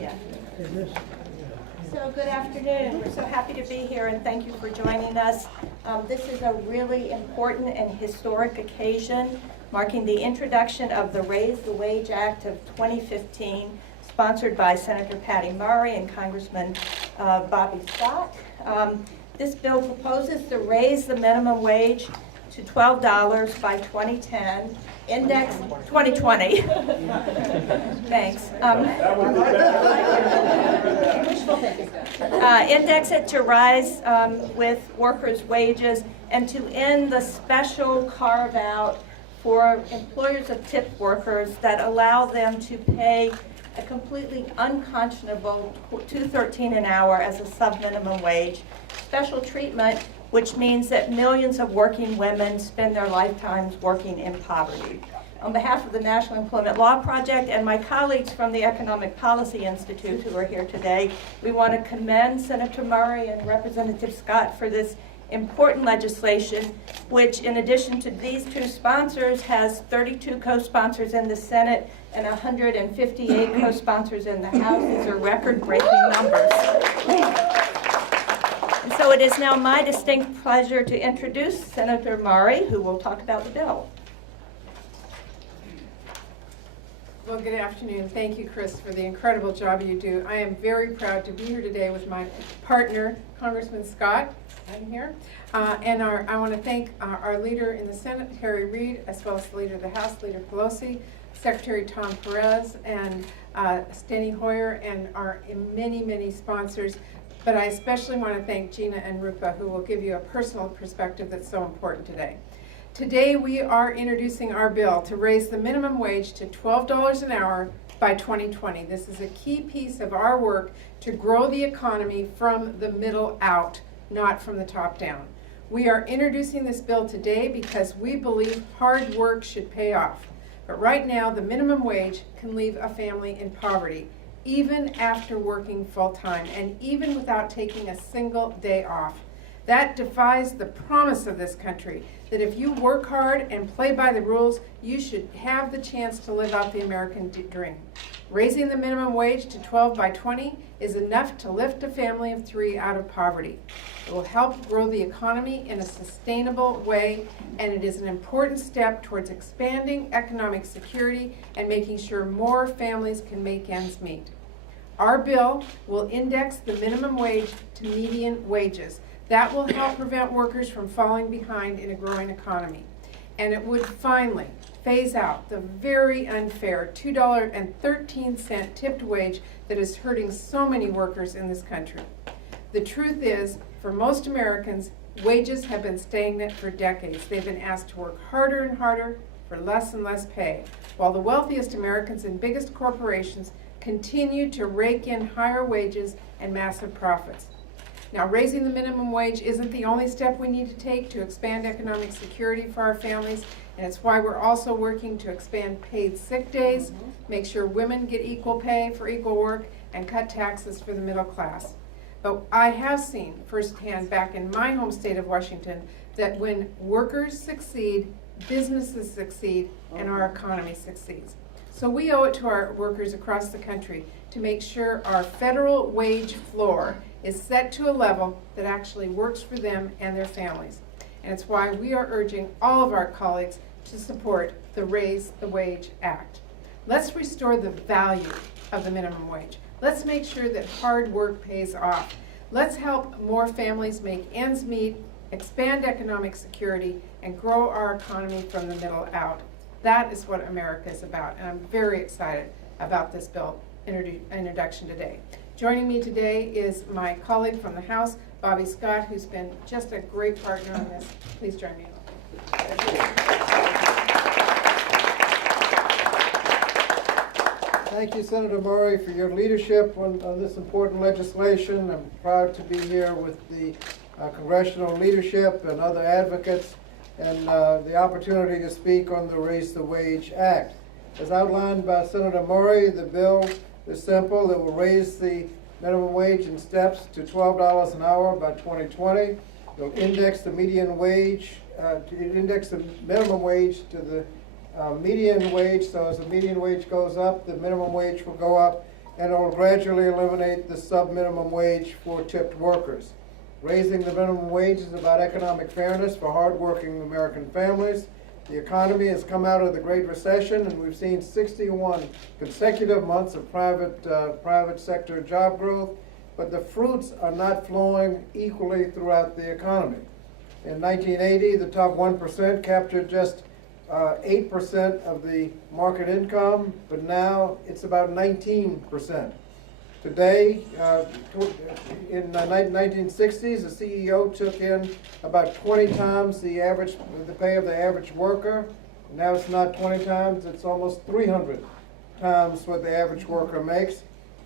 Yeah. So good afternoon. We're so happy to be here and thank you for joining us. This is a really important and historic occasion marking the introduction of the Raise the Wage Act of 2015, sponsored by Senator Patty Murray and Congressman Bobby Scott. This bill proposes to raise the minimum wage to $12 by 2010, index 2020. Thanks. Index it to rise with workers' wages and to end the special carve-out for employers of tipped workers that allow them to pay a completely unconscionable $2.13 an hour as a sub-minimum wage. Special treatment, which means that millions of working women spend their lifetimes working in poverty. On behalf of the National Employment Law Project and my colleagues from the Economic Policy Institute who are here today, we want to commend Senator Murray and Representative Scott for this important legislation, which in addition to these two sponsors has 32 co-sponsors in the Senate and 158 co-sponsors in the House. These are record-breaking numbers. And so it is now my distinct pleasure to introduce Senator Murray, who will talk about the bill. Well, good afternoon. Thank you, Chris, for the incredible job you do. I am very proud to be here today with my partner, Congressman Scott. I'm here. I want to thank our leader in the Senate, Harry Reid, as well as the leader of the House, Leader Pelosi, Secretary Tom Perez, and Steny Hoyer, and our many, many sponsors. But I especially want to thank Gina and Rupa, who will give you a personal perspective that's so important today. Today we are introducing our bill to raise the minimum wage to $12 an hour by 2020. This is a key piece of our work to grow the economy from the middle out, not from the top down. We are introducing this bill today because we believe hard work should pay off. But right now, the minimum wage can leave a family in poverty, even after working full-time and even without taking a single day off. That defies the promise of this country, that if you work hard and play by the rules, you should have the chance to live out the American dream. Raising the minimum wage to 12 by 20 is enough to lift a family of 3 out of poverty. It will help grow the economy in a sustainable way, and it is an important step towards expanding economic security and making sure more families can make ends meet. Our bill will index the minimum wage to median wages. That will help prevent workers from falling behind in a growing economy. And it would finally phase out the very unfair $2.13 tipped wage that is hurting so many workers in this country. The truth is, for most Americans, wages have been stagnant for decades. They've been asked to work harder and harder for less and less pay, while the wealthiest Americans and biggest corporations continue to rake in higher wages and massive profits. Now, raising the minimum wage isn't the only step we need to take to expand economic security for our families, and it's why we're also working to expand paid sick days, make sure women get equal pay for equal work, and cut taxes for the middle class. But I have seen firsthand back in my home state of Washington that when workers succeed, businesses succeed, and our economy succeeds. So we owe it to our workers across the country to make sure our federal wage floor is set to a level that actually works for them and their families. And it's why we are urging all of our colleagues to support the Raise the Wage Act. Let's restore the value of the minimum wage. Let's make sure that hard work pays off. Let's help more families make ends meet, expand economic security, and grow our economy from the middle out. That is what America is about, and I'm very excited about this bill introduction today. Joining me today is my colleague from the House, Bobby Scott, who's been just a great partner on this. Please join me. Thank you, Senator Murray, for your leadership on this important legislation. I'm proud to be here with the congressional leadership and other advocates and the opportunity to speak on the Raise the Wage Act. As outlined by Senator Murray, the bill is simple. It will raise the minimum wage in steps to $12 an hour by 2020. It will index the median wage to index the minimum wage to the median wage, so as the median wage goes up, the minimum wage will go up, and it will gradually eliminate the sub-minimum wage for tipped workers. Raising the minimum wage is about economic fairness for hardworking American families. The economy has come out of the Great Recession, and we've seen 61 consecutive months of private sector job growth, but the fruits are not flowing equally throughout the economy. In 1980, the top 1% captured just 8% of the market income, but now it's about 19%. Today, in the 1960s, the CEO took in about 20 times the pay of the average worker. Now it's not 20 times, it's almost 300 times what the average worker makes.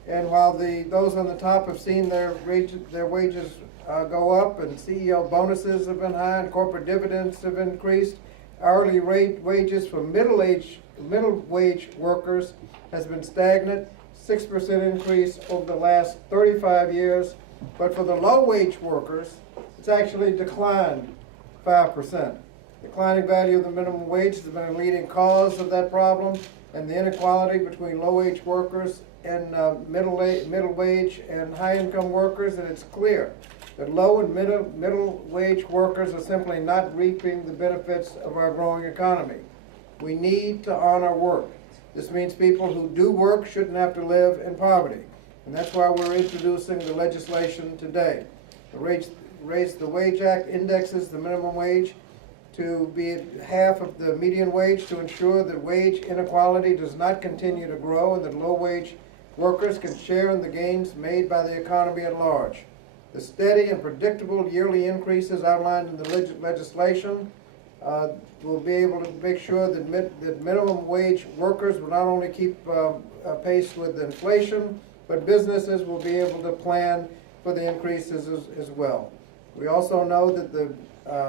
And while those on the top have seen their wages go up, and CEO bonuses have been high, and corporate dividends have increased, hourly wages for middle wage workers has been stagnant, 6% increase over the last 35 years. But for the low wage workers, it's actually declined 5%. Declining value of the minimum wage has been a leading cause of that problem, and the inequality between low wage workers and middle wage and high income workers, and it's clear that low and middle wage workers are simply not reaping the benefits of our growing economy. We need to honor work. This means people who do work shouldn't have to live in poverty, and that's why we're introducing the legislation today. The Raise the Wage Act indexes the minimum wage to be half of the median wage to ensure that wage inequality does not continue to grow and that low wage workers can share in the gains made by the economy at large. The steady and predictable yearly increases outlined in the legislation will be able to make sure that minimum wage workers will not only keep pace with inflation, but businesses will be able to plan for the increases as well. We also know that the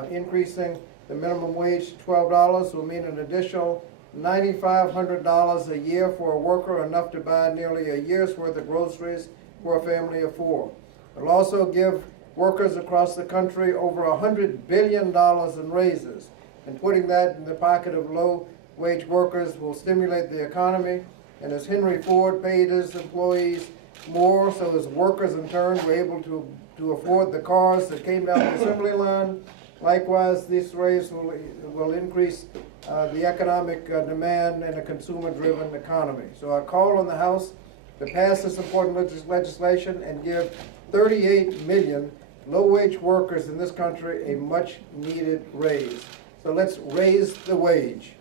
increasing the minimum wage to $12 will mean an additional $9,500 a year for a worker, enough to buy nearly a year's worth of groceries for a family of four. It'll also give workers across the country over $100 billion in raises, and putting that in the pocket of low-wage workers will stimulate the economy. And as Henry Ford paid his employees more, so his workers in turn were able to afford the cars that came down the assembly line. Likewise, this raise will increase the economic demand in a consumer-driven economy. So I call on the House to pass this important legislation and give 38 million low-wage workers in this country a much-needed raise. So let's raise the wage.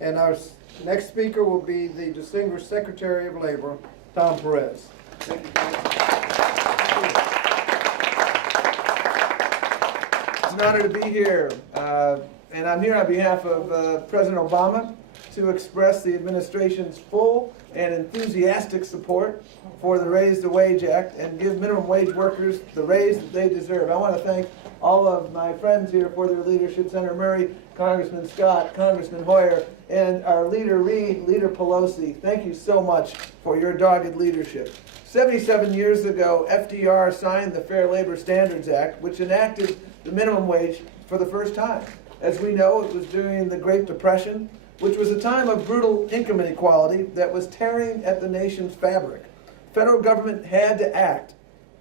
And our next speaker will be the Distinguished Secretary of Labor, Tom Perez. Thank you, It's an honor to be here, and I'm here on behalf of President Obama to express the administration's full and enthusiastic support for the Raise the Wage Act and give minimum wage workers the raise that they deserve. I want to thank all of my friends here for their leadership, Senator Murray, Congressman Scott, Congressman Hoyer, and our leader Reid, Leader Pelosi. Thank you so much for your dogged leadership. 77 years ago, FDR signed the Fair Labor Standards Act, which enacted the minimum wage for the first time. As we know, it was during the Great Depression, which was a time of brutal income inequality that was tearing at the nation's fabric. Federal government had to act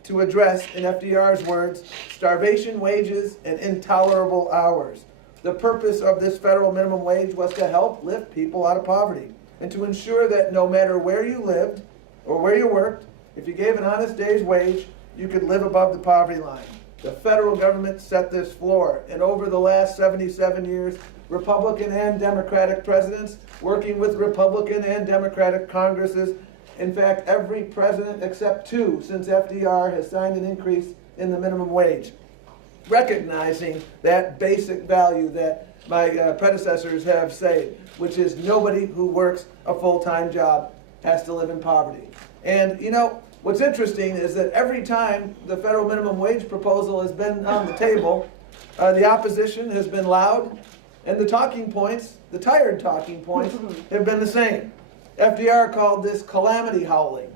to address, in FDR's words, starvation wages and intolerable hours. The purpose of this federal minimum wage was to help lift people out of poverty and to ensure that no matter where you lived or where you worked, if you gave an honest day's wage, you could live above the poverty line. The federal government set this floor, and over the last 77 years, Republican and Democratic presidents, working with Republican and Democratic Congresses, in fact, every president except two since FDR has signed an increase in the minimum wage, recognizing that basic value that my predecessors have said, which is nobody who works a full-time job has to live in poverty. And you know, what's interesting is that every time the federal minimum wage proposal has been on the table, the opposition has been loud, and the talking points, the tired talking points, have been the same. FDR called this calamity howling.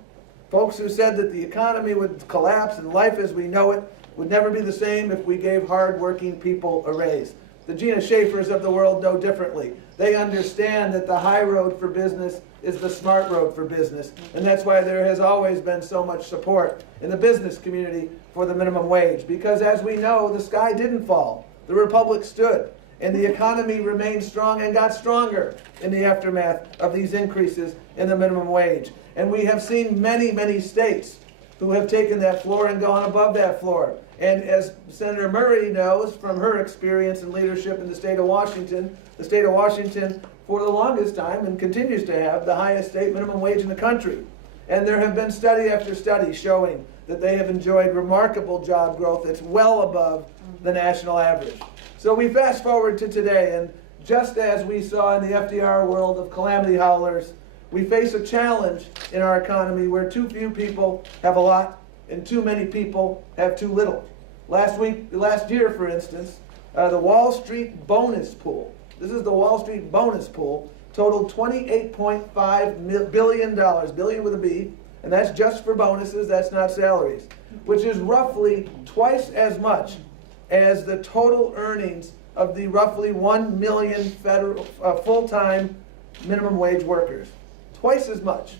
Folks who said that the economy would collapse and life as we know it would never be the same if we gave hard-working people a raise. the Gina Schaefers of the world know differently. They understand that the high road for business is the smart road for business. And that's why there has always been so much support in the business community for the minimum wage. Because as we know, the sky didn't fall. The republic stood. And the economy remained strong and got stronger in the aftermath of these increases in the minimum wage. And we have seen many, many states who have taken that floor and gone above that floor. And as Senator Murray knows from her experience and leadership in the state of Washington for the longest time and continues to have the highest state minimum wage in the country. And there have been study after study showing that they have enjoyed remarkable job growth that's well above the national average. So we fast forward to today, and just as we saw in the FDR world of calamity howlers, we face a challenge in our economy where too few people have a lot and too many people have too little. Last year, for instance, the Wall Street bonus pool, this is the Wall Street bonus pool, totaled $28.5 billion, billion with a B, and that's just for bonuses, that's not salaries, which is roughly twice as much as the total earnings of the roughly 1 million federal full-time minimum wage workers. Twice as much.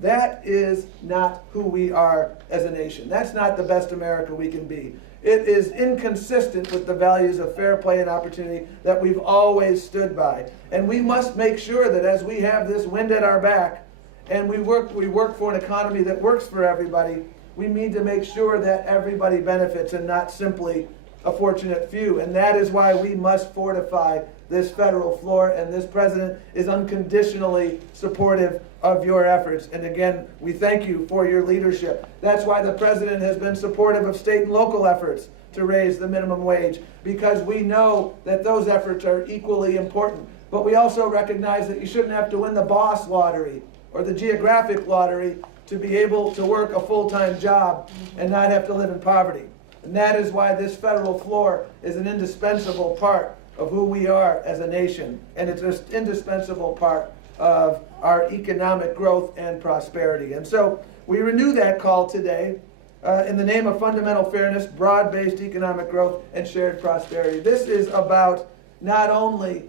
That is not who we are as a nation. That's not the best America we can be. It is inconsistent with the values of fair play and opportunity that we've always stood by. And we must make sure that as we have this wind at our back and we work for an economy that works for everybody, we need to make sure that everybody benefits and not simply a fortunate few. And that is why we must fortify this federal floor, and this president is unconditionally supportive of your efforts. And again, we thank you for your leadership. That's why the president has been supportive of state and local efforts to raise the minimum wage, because we know that those efforts are equally important. But we also recognize that you shouldn't have to win the boss lottery or the geographic lottery to be able to work a full-time job and not have to live in poverty. And that is why this federal floor is an indispensable part of who we are as a nation. And it's an indispensable part of our economic growth and prosperity. And so we renew that call today in the name of fundamental fairness, broad-based economic growth, and shared prosperity. This is about not only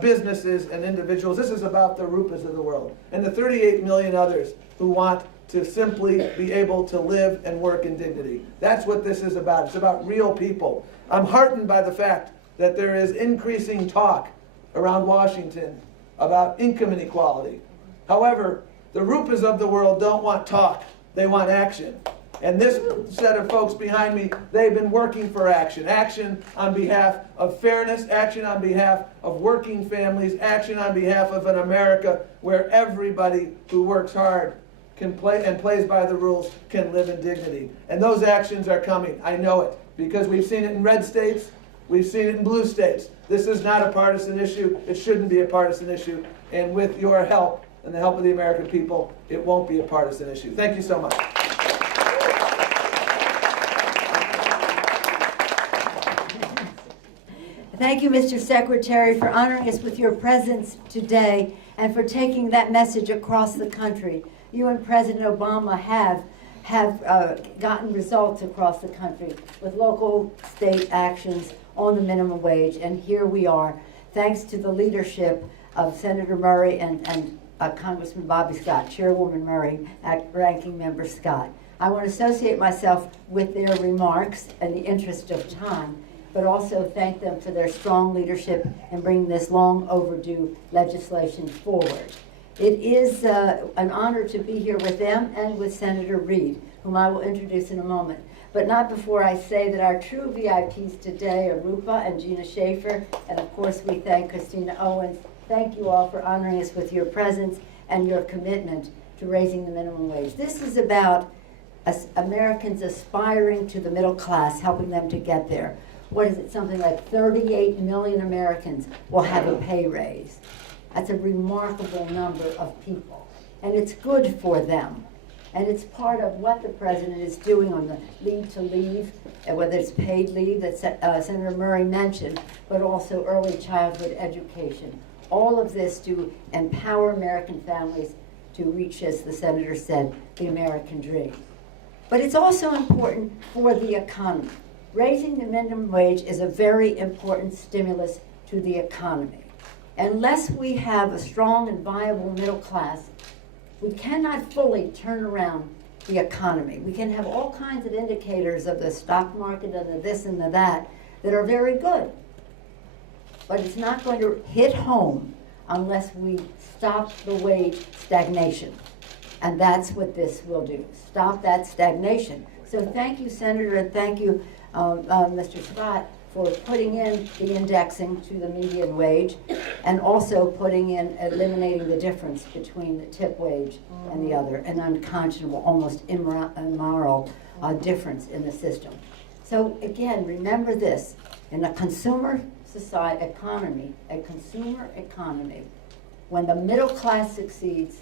businesses and individuals, this is about the Rupas of the world and the 38 million others who want to simply be able to live and work in dignity. That's what this is about. It's about real people. I'm heartened by the fact that there is increasing talk around Washington about income inequality. However, the Rupas of the world don't want talk, they want action. And this set of folks behind me, they've been working for action. Action on behalf of fairness, action on behalf of working families, action on behalf of an America where everybody who works hard can play and plays by the rules can live in dignity. And those actions are coming. I know it, because we've seen it in red states, we've seen it in blue states. This is not a partisan issue. It shouldn't be a partisan issue. And with your help and the help of the American people, it won't be a partisan issue. Thank you so much. Thank you, Mr. Secretary, for honoring us with your presence today and for taking that message across the country. You and President Obama have gotten results across the country with local, state actions on the minimum wage, and here we are, thanks to the leadership of Senator Murray and Congressman Bobby Scott, Chairwoman Murray, Ranking Member Scott. I want to associate myself with their remarks in the interest of time, but also thank them for their strong leadership in bringing this long overdue legislation forward. It is an honor to be here with them and with Senator Reid, whom I will introduce in a moment. But not before I say that our true VIPs today are Rupa and Gina Schaefer, and of course we thank Christina Owens. Thank you all for honoring us with your presence and your commitment to raising the minimum wage. This is about Americans aspiring to the middle class, helping them to get there. What is it, something like 38 million Americans will have a pay raise. That's a remarkable number of people, and it's good for them. And it's part of what the president is doing on the leave to leave, whether it's paid leave that Senator Murray mentioned, but also early childhood education. All of this to empower American families to reach, as the senator said, the American dream. But it's also important for the economy. Raising the minimum wage is a very important stimulus to the economy. Unless we have a strong and viable middle class, we cannot fully turn around the economy. We can have all kinds of indicators of the stock market and the this and the that are very good. But it's not going to hit home unless we stop the wage stagnation. And that's what this will do, stop that stagnation. So thank you, Senator, and thank you, Mr. Scott, for putting in the indexing to the median wage and also putting in, eliminating the difference between the tip wage and the other, an unconscionable, almost immoral difference in the system. So again, remember this, in a consumer economy, when the middle class succeeds,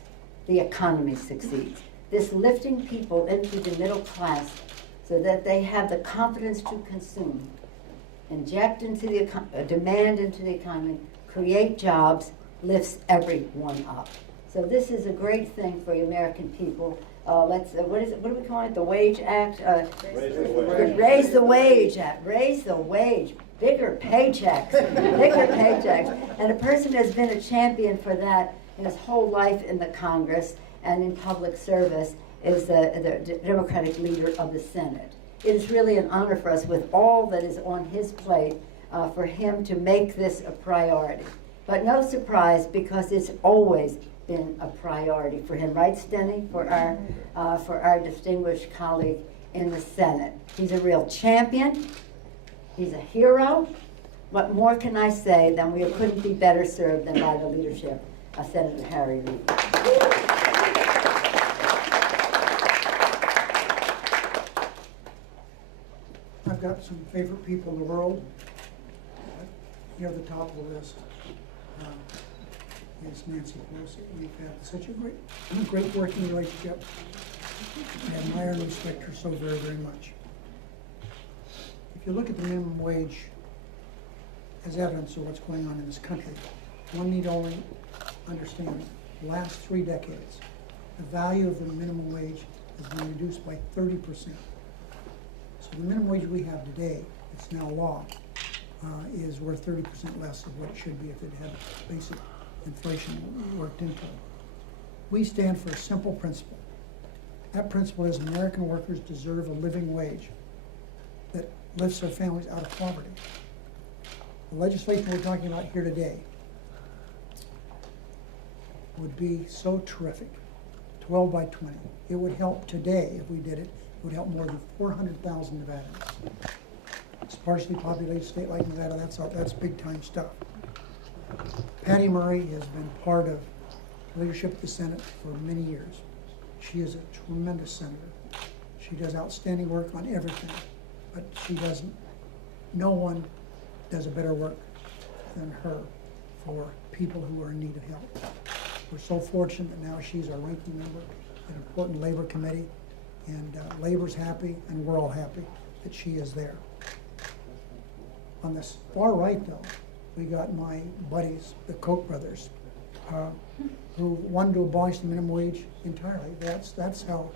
the economy succeeds. This lifting people into the middle class so that they have the confidence to consume, inject into the demand into the economy, create jobs, lifts everyone up. So this is a great thing for the American people. What is it? What do we call it? The Wage Act? Raise the Wage Act. Raise the wage. Bigger paychecks. Bigger paychecks. And a person has been a champion for that in his whole life in the Congress and in public service is the Democratic leader of the Senate. It is really an honor for us, with all that is on his plate, for him to make this a priority. But no surprise, because it's always been a priority for him, right, Steny? For our distinguished colleague in the Senate. He's a real champion. He's a hero. What more can I say than we couldn't be better served than by the leadership of Senator Harry Reid. I've got some favorite people in the world. Near the top of the list is Nancy Pelosi. We've had such a great working relationship. I admire and respect her so very, very much. If you look at the minimum wage as evidence of what's going on in this country, one need only understand the last 3 decades, the value of the minimum wage has been reduced by 30%. So the minimum wage we have today, it's now law, is worth 30% less of what it should be if it had basic inflation worked into it. We stand for a simple principle. That principle is American workers deserve a living wage that lifts their families out of poverty. The legislation we're talking about here today would be so terrific, 12 by 20. It would help today, if we did it, it would help more than 400,000 Nevadans. It's a sparsely populated state like Nevada, that's big time stuff. Patty Murray has been part of leadership of the Senate for many years. She is a tremendous senator. She does outstanding work on everything, but no one does a better work than her for people who are in need of help. We're so fortunate that now she's our ranking member in an important labor committee, and labor's happy and we're all happy that she is there. On this far right though, we got my buddies, the Koch brothers, who wanted to abolish the minimum wage entirely. That's how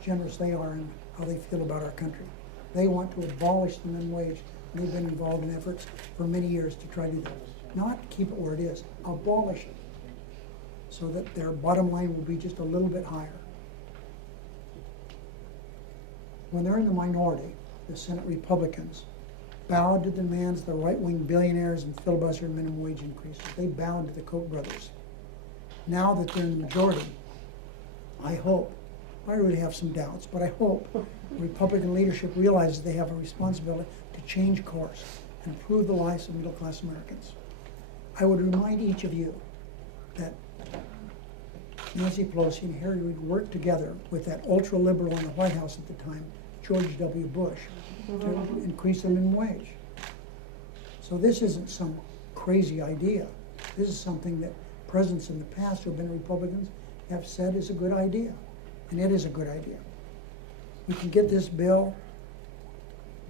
generous they are and how they feel about our country. They want to abolish the minimum wage, and they've been involved in efforts for many years to try to do that. Not keep it where it is, abolish it, so that their bottom line will be just a little bit higher. When they're in the minority, the Senate Republicans bowed to the demands of the right-wing billionaires and filibustered minimum wage increases. They bowed to the Koch brothers. Now that they're in the majority, I hope, I really have some doubts, but I hope Republican leadership realizes they have a responsibility to change course and improve the lives of middle-class Americans. I would remind each of you that Nancy Pelosi and Harry Reid worked together with that ultra-liberal in the White House at the time, George W. Bush, to increase the minimum wage. So this isn't some crazy idea. This is something that presidents in the past who have been Republicans have said is a good idea, and it is a good idea. We can get this bill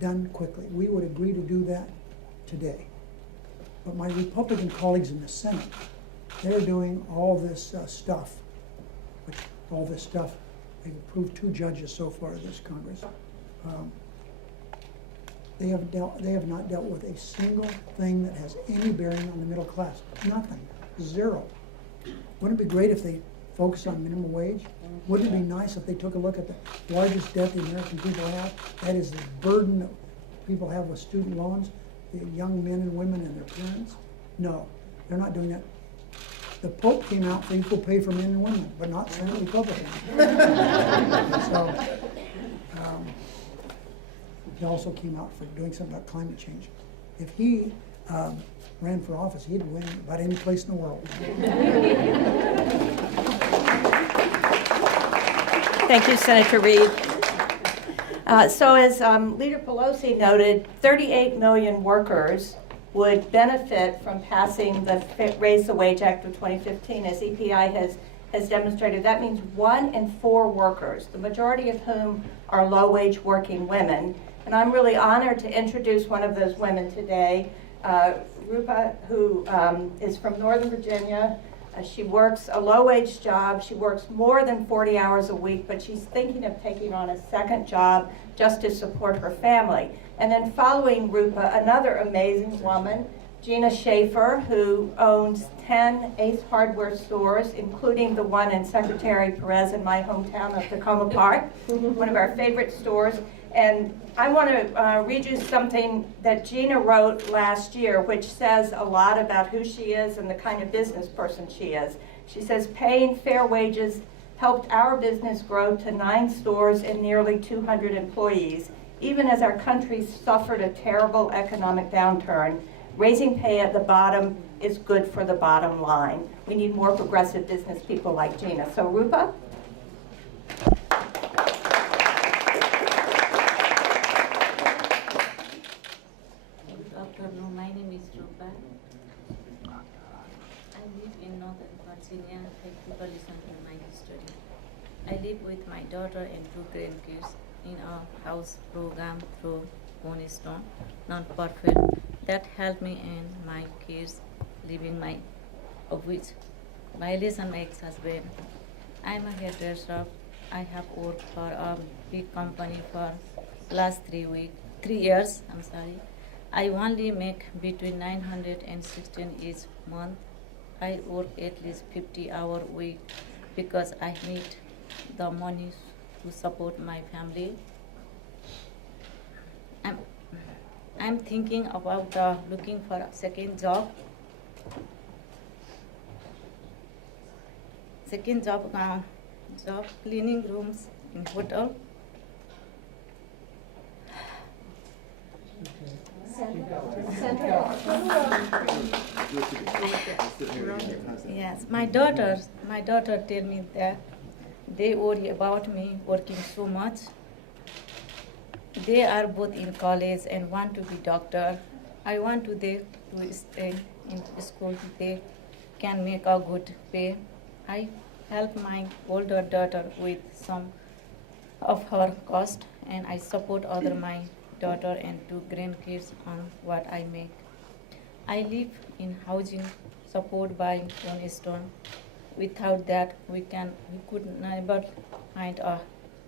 done quickly. We would agree to do that today. But my Republican colleagues in the Senate, they're doing all this stuff. They've approved 2 judges so far in this Congress. they have not dealt with a single thing that has any bearing on the middle class. Nothing. Zero. Wouldn't it be great if they focused on minimum wage? Wouldn't it be nice if they took a look at the largest debt the American people have? That is the burden that people have with student loans, the young men and women and their parents. No, they're not doing that. The Pope came out for equal pay for men and women, but not Senate Republicans. So, he also came out for doing something about climate change. If he ran for office, he'd win about any place in the world. Thank you, Senator Reed. So as Leader Pelosi noted, 38 million workers would benefit from passing the Raise the Wage Act of 2015, as EPI has demonstrated. That means 1 in 4 workers, the majority of whom are low-wage working women. And I'm really honored to introduce one of those women today, Rupa, who is from Northern Virginia. She works a low-wage job. She works more than 40 hours a week, but she's thinking of taking on a second job just to support her family. And then following Rupa, another amazing woman, Gina Schaefer, who owns 10 Ace Hardware stores, including the one in Secretary Perez in my hometown of Tacoma Park, one of our favorite stores. And I want to read you something that Gina wrote last year, which says a lot about who she is and the kind of business person she is. She says, paying fair wages helped our business grow to 9 stores and nearly 200 employees, even as our country suffered a terrible economic downturn. Raising pay at the bottom is good for the bottom line. We need more progressive business people like Gina. So Rupa? Afternoon, my name is Rupa. I live in Northern Virginia. Thank you for listening to my history. I live with my daughter and 2 grandkids in a house program through Cornerstone, non-profit, that helped me and my kids living of which my and my ex-husband. I'm a hairdresser. I have worked for a big company for last 3 years. I only make between 900 and 16 each month. I work at least 50-hour week because I need the money to support my family. I'm thinking about looking for a second job. Job cleaning rooms in hotel. Yes, my daughter tell me that they worry about me working so much. They are both in college and want to be doctor. I want them to stay in school. They can make a good pay. I help my older daughter with some of her cost, and I support my daughter and 2 grandkids on what I make. I live in housing support by Cornerstone. Without that, we could never find a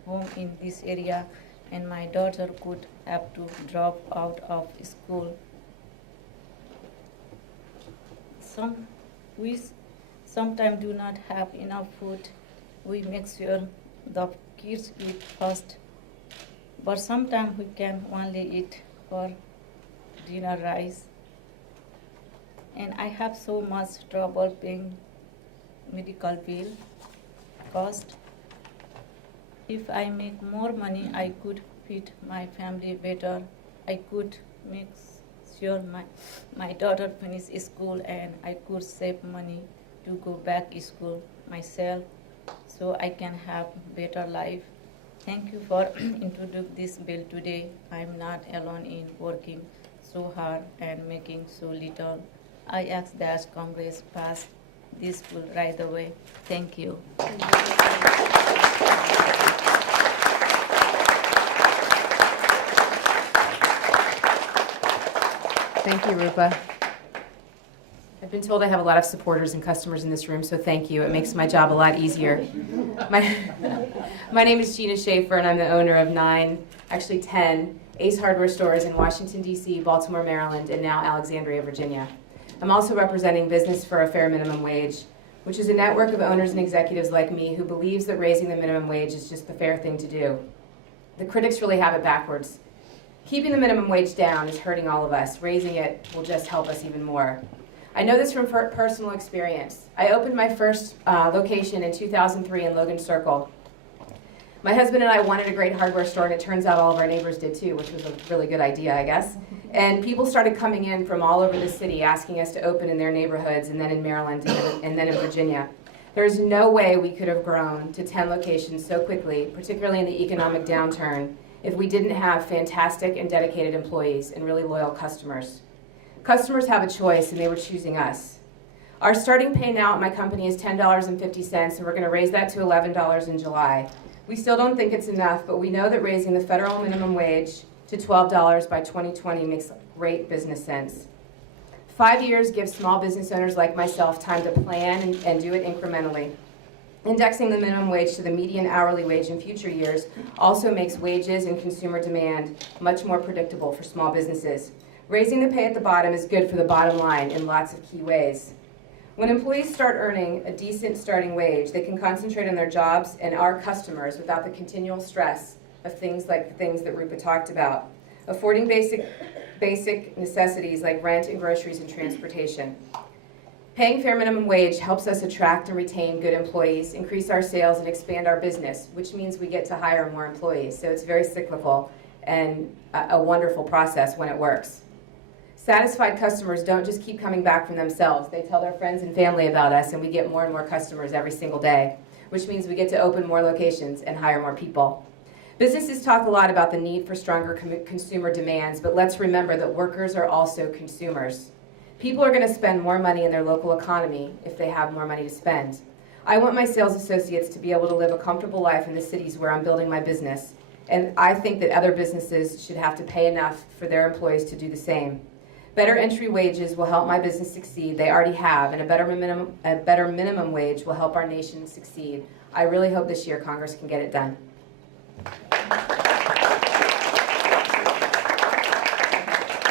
home in this area, and my daughter could have to drop out of school. We sometimes do not have enough food. We make sure the kids eat first, but sometimes we can only eat for dinner rice. And I have so much trouble paying medical bill cost. If I make more money, I could feed my family better. I could make sure my daughter finish school, and I could save money to go back to school myself so I can have better life. Thank you for introducing this bill today. I'm not alone in working so hard and making so little. I ask that Congress pass this bill right away. Thank you. Thank you, Rupa. I've been told I have a lot of supporters and customers in this room, so thank you. It makes my job a lot easier. My name is Gina Schaefer, and I'm the owner of 10 Ace Hardware stores in Washington, D.C., Baltimore, Maryland, and now Alexandria, Virginia. I'm also representing Business for a Fair Minimum Wage, which is a network of owners and executives like me who believes that raising the minimum wage is just the fair thing to do. The critics really have it backwards. Keeping the minimum wage down is hurting all of us. Raising it will just help us even more. I know this from personal experience. I opened my first location in 2003 in Logan Circle. My husband and I wanted a great hardware store, and it turns out all of our neighbors did too, which was a really good idea, I guess. And people started coming in from all over the city asking us to open in their neighborhoods, and then in Maryland, and then in Virginia. There's no way we could have grown to 10 locations so quickly, particularly in the economic downturn, if we didn't have fantastic and dedicated employees and really loyal customers. Customers have a choice, and they were choosing us. Our starting pay now at my company is $10.50, and we're going to raise that to $11 in July. We still don't think it's enough, but we know that raising the federal minimum wage to $12 by 2020 makes great business sense. 5 years gives small business owners like myself time to plan and do it incrementally. Indexing the minimum wage to the median hourly wage in future years also makes wages and consumer demand much more predictable for small businesses. Raising the pay at the bottom is good for the bottom line in lots of key ways. When employees start earning a decent starting wage, they can concentrate on their jobs and our customers without the continual stress of things like the things that Rupa talked about, affording basic necessities like rent and groceries and transportation. Paying fair minimum wage helps us attract and retain good employees, increase our sales, and expand our business, which means we get to hire more employees. So it's very cyclical and a wonderful process when it works. Satisfied customers don't just keep coming back from themselves. They tell their friends and family about us, and we get more and more customers every single day, which means we get to open more locations and hire more people. Businesses talk a lot about the need for stronger consumer demands, but let's remember that workers are also consumers. People are going to spend more money in their local economy if they have more money to spend. I want my sales associates to be able to live a comfortable life in the cities where I'm building my business, and I think that other businesses should have to pay enough for their employees to do the same. Better entry wages will help my business succeed. They already have, and a better minimum wage will help our nation succeed. I really hope this year Congress can get it done.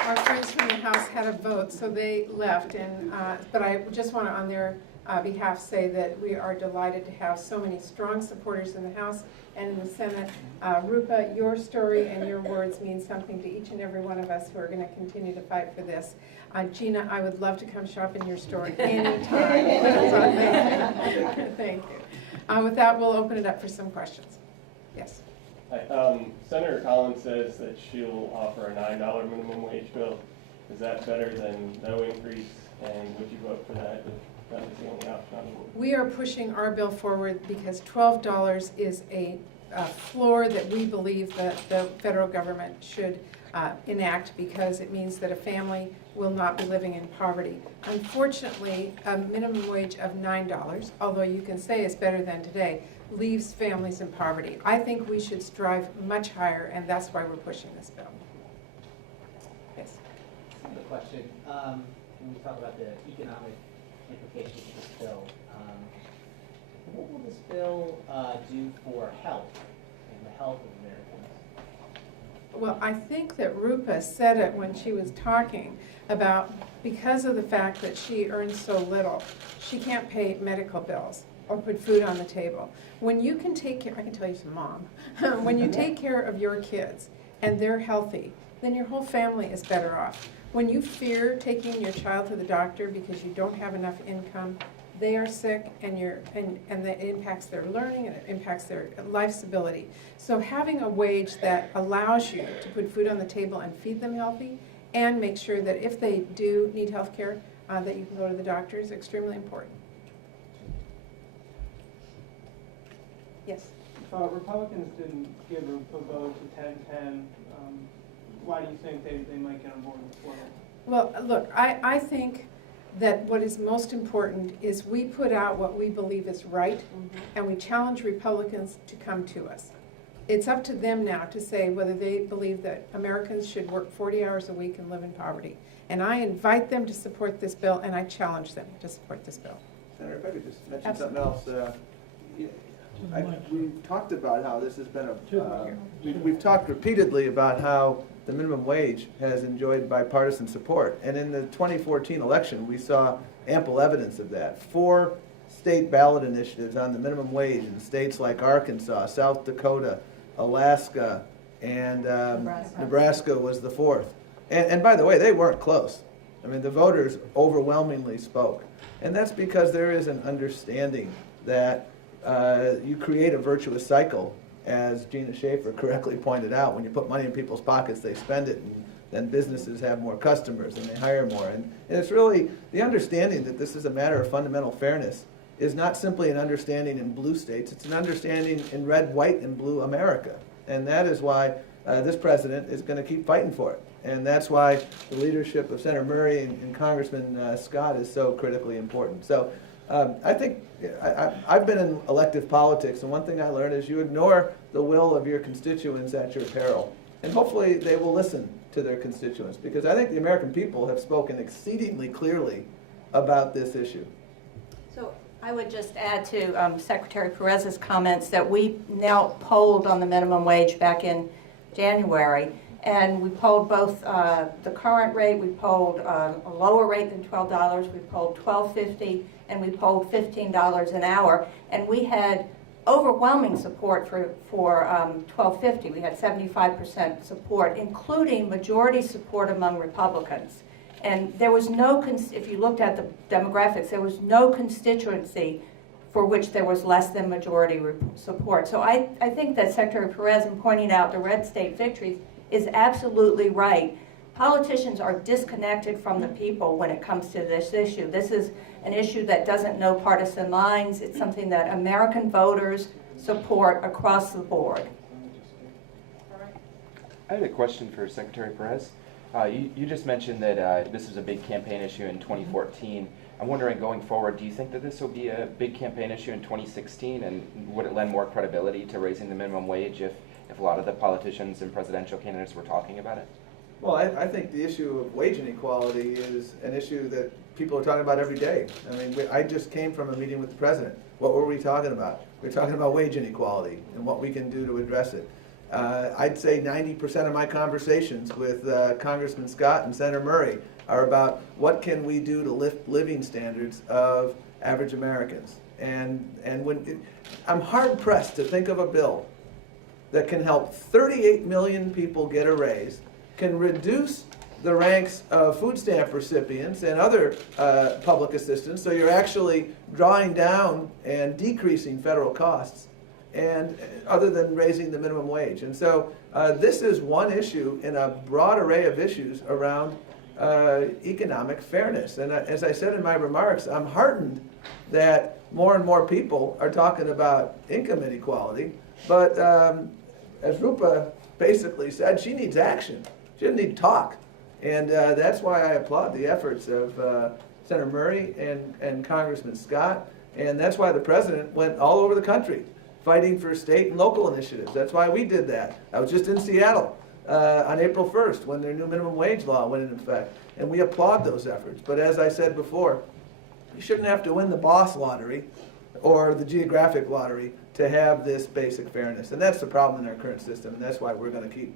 Our friends from the House had a vote, so they left, and but I just want to, on their behalf, say that we are delighted to have so many strong supporters in the House and in the Senate. Rupa, your story and your words mean something to each and every one of us who are going to continue to fight for this. Gina, I would love to come shop in your store anytime. Thank you. With that, we'll open it up for some questions. Yes. Hi. Senator Collins says that she'll offer a $9 minimum wage bill. Is that better than no increase? And would you vote for that if that was the only option on the board? We are pushing our bill forward because $12 is a floor that we believe that the federal government should enact, because it means that a family will not be living in poverty. Unfortunately, a minimum wage of $9, although you can say it's better than today, leaves families in poverty. I think we should strive much higher, and that's why we're pushing this bill. Yes. The question, when we talk about the economic implications of this bill, what will this bill do for health and the health of Americans? Well, I think that Rupa said it when she was talking about, because of the fact that she earns so little, she can't pay medical bills or put food on the table. When you can take care, I can tell you some mom, when you take care of your kids and they're healthy, then your whole family is better off. When you fear taking your child to the doctor because you don't have enough income, they are sick, and that impacts their learning, and it impacts their life stability. So having a wage that allows you to put food on the table and feed them healthy, and make sure that if they do need health care, that you can go to the doctor is extremely important. Yes? Republicans didn't give a vote to 10-10. Why do you think they might get on board with 12? Well, look, I think that what is most important is we put out what we believe is right, and we challenge Republicans to come to us. It's up to them now to say whether they believe that Americans should work 40 hours a week and live in poverty. And I invite them to support this bill, and I challenge them to support this bill. Senator, if I could just mention something else. We've talked about how this has been we've talked repeatedly about how the minimum wage has enjoyed bipartisan support. And in the 2014 election, we saw ample evidence of that. 4 state ballot initiatives on the minimum wage in states like Arkansas, South Dakota, Alaska, and Nebraska was the 4th. And by the way, they weren't close. I mean, the voters overwhelmingly spoke. And that's because there is an understanding that you create a virtuous cycle, as Gina Schaefer correctly pointed out. When you put money in people's pockets, they spend it, and then businesses have more customers and they hire more. And it's really the understanding that this is a matter of fundamental fairness is not simply an understanding in blue states, it's an understanding in red, white, and blue America. And that is why this president is going to keep fighting for it. And that's why the leadership of Senator Murray and Congressman Scott is so critically important. So I think I've been in elective politics, and one thing I learned is you ignore the will of your constituents at your peril. And hopefully they will listen to their constituents, because I think the American people have spoken exceedingly clearly about this issue. So I would just add to Secretary Perez's comments that we now polled on the minimum wage back in January, and we polled both the current rate, we polled a lower rate than $12, we polled $12.50, and we polled $15 an hour, and we had overwhelming support for $12.50. We had 75% support, including majority support among Republicans. And there was no, if you looked at the demographics, there was no constituency for which there was less than majority support. So I think that Secretary Perez, in pointing out the red state victories, is absolutely right. Politicians are disconnected from the people when it comes to this issue. This is an issue that doesn't know partisan lines. It's something that American voters support across the board. I had a question for Secretary Perez. You just mentioned that this was a big campaign issue in 2014. I'm wondering, going forward, do you think that this will be a big campaign issue in 2016, and would it lend more credibility to raising the minimum wage if a lot of the politicians and presidential candidates were talking about it? Well, I think the issue of wage inequality is an issue that people are talking about every day. I mean, I just came from a meeting with the president. What were we talking about? We were talking about wage inequality and what we can do to address it. I'd say 90% of my conversations with Congressman Scott and Senator Murray are about what can we do to lift living standards of average Americans. And I'm hard pressed to think of a bill that can help 38 million people get a raise, can reduce the ranks of food stamp recipients and other public assistance, so you're actually drawing down and decreasing federal costs, and other than raising the minimum wage. And so this is one issue in a broad array of issues around economic fairness. And as I said in my remarks, I'm heartened that more and more people are talking about income inequality, but as Rupa basically said, she needs action. She doesn't need talk. And that's why I applaud the efforts of Senator Murray and Congressman Scott. And that's why the president went all over the country fighting for state and local initiatives. That's why we did that. I was just in Seattle on April 1st when their new minimum wage law went into effect. And we applaud those efforts. But as I said before, you shouldn't have to win the boss lottery or the geographic lottery to have this basic fairness. And that's the problem in our current system. And that's why we're going to keep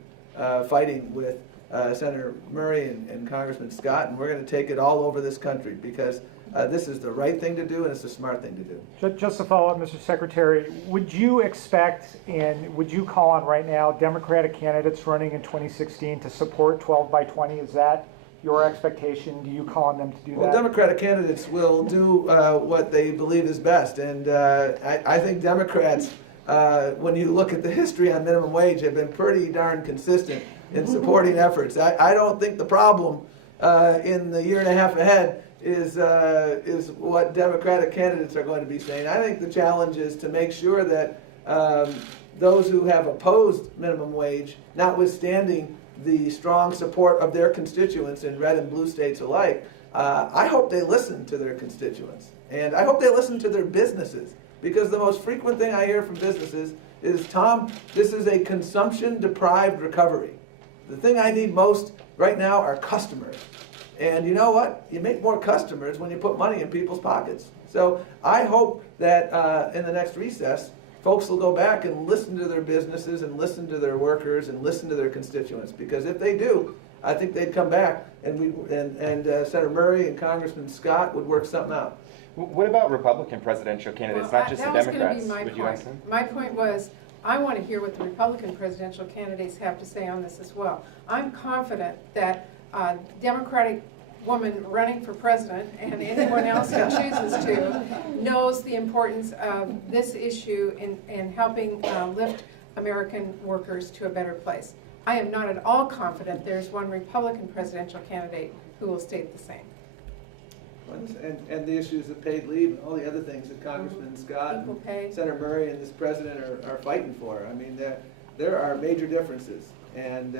fighting with Senator Murray and Congressman Scott, and we're going to take it all over this country, because this is the right thing to do and it's the smart thing to do. Just to follow up, Mr. Secretary, would you expect and would you call on right now Democratic candidates running in 2016 to support 12 by 20? Is that your expectation? Do you call on them to do that? Well, Democratic candidates will do what they believe is best, and I think Democrats, when you look at the history on minimum wage, have been pretty darn consistent in supporting efforts. I don't think the problem in the year and a half ahead is what Democratic candidates are going to be saying. I think the challenge is to make sure that those who have opposed minimum wage, notwithstanding the strong support of their constituents in red and blue states alike, I hope they listen to their constituents. And I hope they listen to their businesses, because the most frequent thing I hear from businesses is, Tom, this is a consumption-deprived recovery. The thing I need most right now are customers. And you know what? You make more customers when you put money in people's pockets. So I hope that in the next recess, folks will go back and listen to their businesses and listen to their workers and listen to their constituents. Because if they do, I think they'd come back and Senator Murray and Congressman Scott would work something out. What about Republican presidential candidates, not just the Democrats? That was Would you going ask to them? be my point. My point was, I want to hear what the Republican presidential candidates have to say on this as well. I'm confident that a Democratic woman running for president and anyone else who chooses to knows the importance of this issue in helping lift American workers to a better place. I am not at all confident there's one Republican presidential candidate who will state the same. And the issues of paid leave and all the other things that Congressman Scott Equal pay. and Senator Murray and this president are fighting for. I mean, there are major differences. And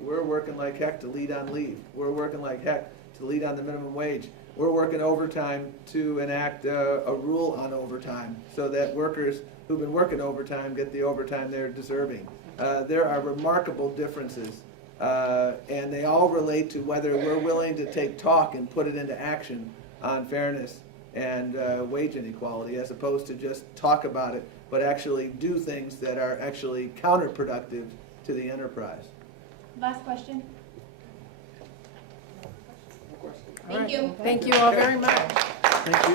we're working like heck to lead on leave. We're working like heck to lead on the minimum wage. We're working overtime to enact a rule on overtime so that workers who've been working overtime get the overtime they're deserving. There are remarkable differences, and they all relate to whether we're willing to take talk and put it into action on fairness and wage inequality, as opposed to just talk about it, but actually do things that are actually counterproductive to the enterprise. Last question. Thank you. Thank you all very much. Thank you.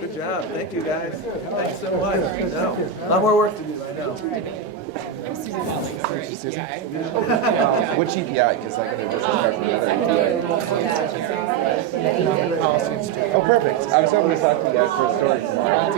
Good job. Thank you, guys. Thanks so much. No, a lot more work to do, I know. Susan? What GPI? Because I got to disregard the other. Oh, perfect. I was hoping to talk to you guys for a story tomorrow.